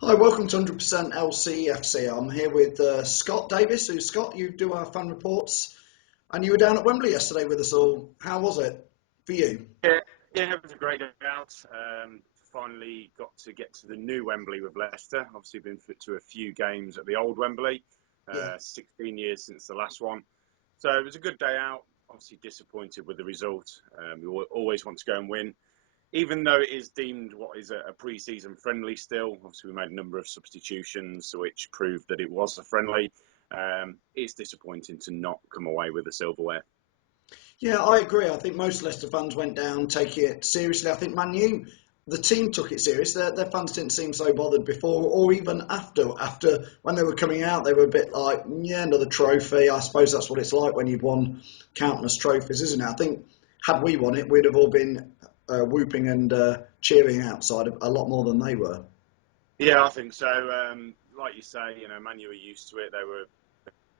Hi, welcome to 100% LCFC. I'm here with Scott Davis. Who's Scott? You do our fan reports, and you were down at Wembley yesterday with us all. How was it for you? Yeah, yeah, it was a great day out. Finally got to get to the new Wembley with Leicester. Obviously been to a few games at the old Wembley. Yeah. 16 years since the last one. So it was a good day out. Obviously disappointed with the result. We always want to go and win. Even though it is deemed what is a pre-season friendly still, obviously we made a number of substitutions which proved that it was a friendly. It's disappointing to not come away with the silverware. Yeah, I agree. I think most Leicester fans went down taking it seriously. I think Man U, the team took it serious. Their fans didn't seem so bothered before or even after. After when they were coming out, they were a bit like, yeah, another trophy. I suppose that's what it's like when you've won countless trophies, isn't it? I think had we won it, we'd have all been whooping and cheering outside a lot more than they were. Yeah, I think so. Like you say, Man U are used to it. They were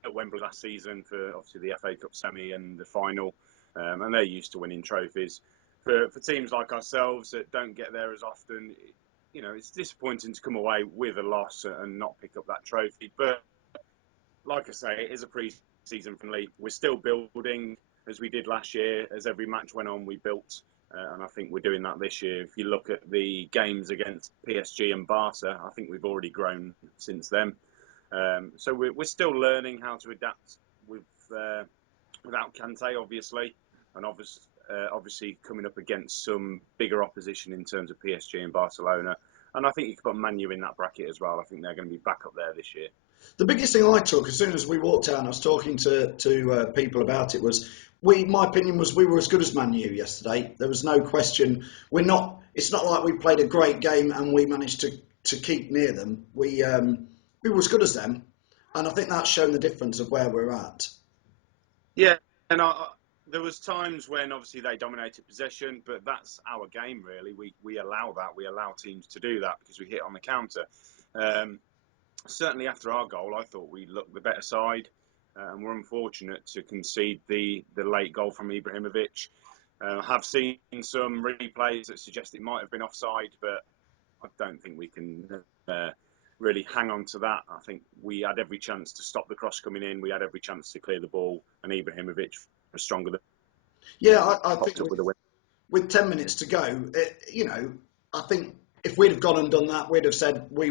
at Wembley last season for obviously the FA Cup semi and the final, and they're used to winning trophies. For teams like ourselves that don't get there as often, it's disappointing to come away with a loss and not pick up that trophy. But like I say, it is a pre-season friendly. We're still building as we did last year. As every match went on, we built. And I think we're doing that this year. If you look at the games against PSG and Barca, I think we've already grown since then. So we're still learning how to adapt with without Kante, obviously, and obviously coming up against some bigger opposition in terms of PSG and Barcelona. And I think you could put Man U in that bracket as well. I think they're going to be back up there this year. The biggest thing I took as soon as we walked down, I was talking to people about it. Was my opinion was we were as good as Man U yesterday. There was no question. We're not. It's not like we played a great game and we managed to keep near them. We were as good as them, and I think that's shown the difference of where we're at. Yeah, and there was times when obviously they dominated possession, but that's our game really. We allow that. We allow teams to do that because we hit on the counter. Certainly after our goal, I thought we looked the better side, and we're unfortunate to concede the late goal from Ibrahimovic. I have seen some replays that suggest it might have been offside, but I don't think we can really hang on to that. I think we had every chance to stop the cross coming in. We had every chance to clear the ball, and Ibrahimovic was stronger than Yeah, I think popped up with a win. with 10 minutes to go, I think if we'd have gone and done that, we'd have said we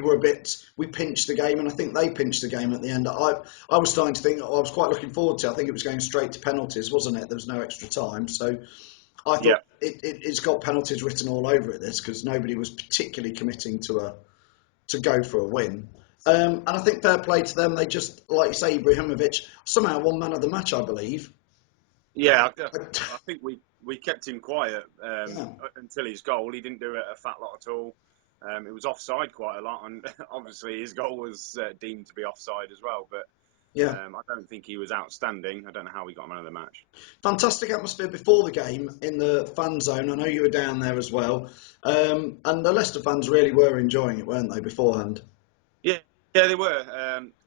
pinched the game, and I think they pinched the game at the end. I was starting to think, I was quite looking forward to, I think it was going straight to penalties, wasn't it? There was no extra time. So I thought Yeah, it's got penalties written all over it, this, because nobody was particularly committing to go for a win. And I think fair play to them. They just, like you say, Ibrahimovic, somehow won man of the match, I believe. yeah. I think we kept him quiet Yeah. until his goal. He didn't do a fat lot at all. It was offside quite a lot, and obviously his goal was deemed to be offside as well. But Yeah. I don't think he was outstanding. I don't know how he got man of the match. Fantastic atmosphere before the game in the fan zone. I know you were down there as well. And the Leicester fans really were enjoying it, weren't they, beforehand? Yeah, yeah, they were.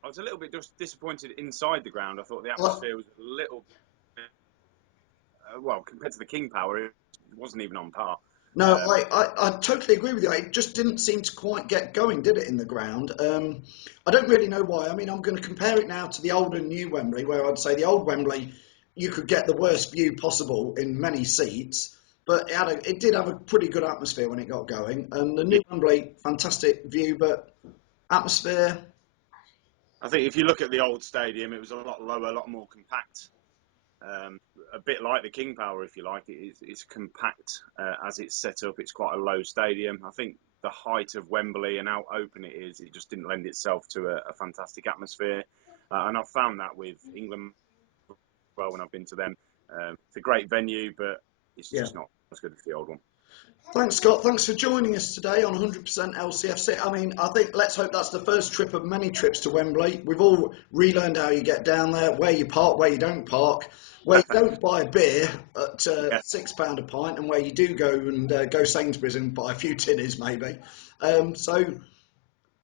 I was a little bit just disappointed inside the ground. I thought the Well, atmosphere was a little, well, compared to the King Power, it wasn't even on par. no, Um, I totally agree with you. It just didn't seem to quite get going, did it, in the ground? I don't really know why. I mean, I'm going to compare it now to the old and new Wembley, where I'd say the old Wembley, you could get the worst view possible in many seats, but it did have a pretty good atmosphere when it got going. And the yeah, new Wembley, fantastic view, but atmosphere, I think if you look at the old stadium, it was a lot lower, a lot more compact. Um, a bit like the King Power, if you like. It's compact as it's set up. It's quite a low stadium. I think the height of Wembley and how open it is, it just didn't lend itself to a fantastic atmosphere. And I've found that with England well when I've been to them. It's a great venue, but it's yeah. just not as good as the old one. Thanks, Scott. Thanks for joining us today on 100% LCFC. I mean, I think let's hope that's the first trip of many trips to Wembley. We've all relearned how you get down there, where you park, where you don't park, where you don't buy a beer at Yeah. £6 a pint, and where you do go and go Sainsbury's and buy a few tinnies maybe. So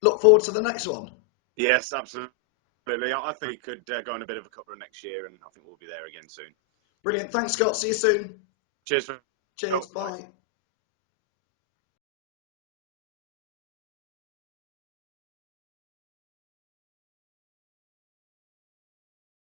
look forward to the next one. Yes, absolutely. I think we could go on a bit of a cover next year, and I think we'll be there again soon. Brilliant. Thanks, Scott. See you soon. Cheers for Cheers. help. Bye. Bye.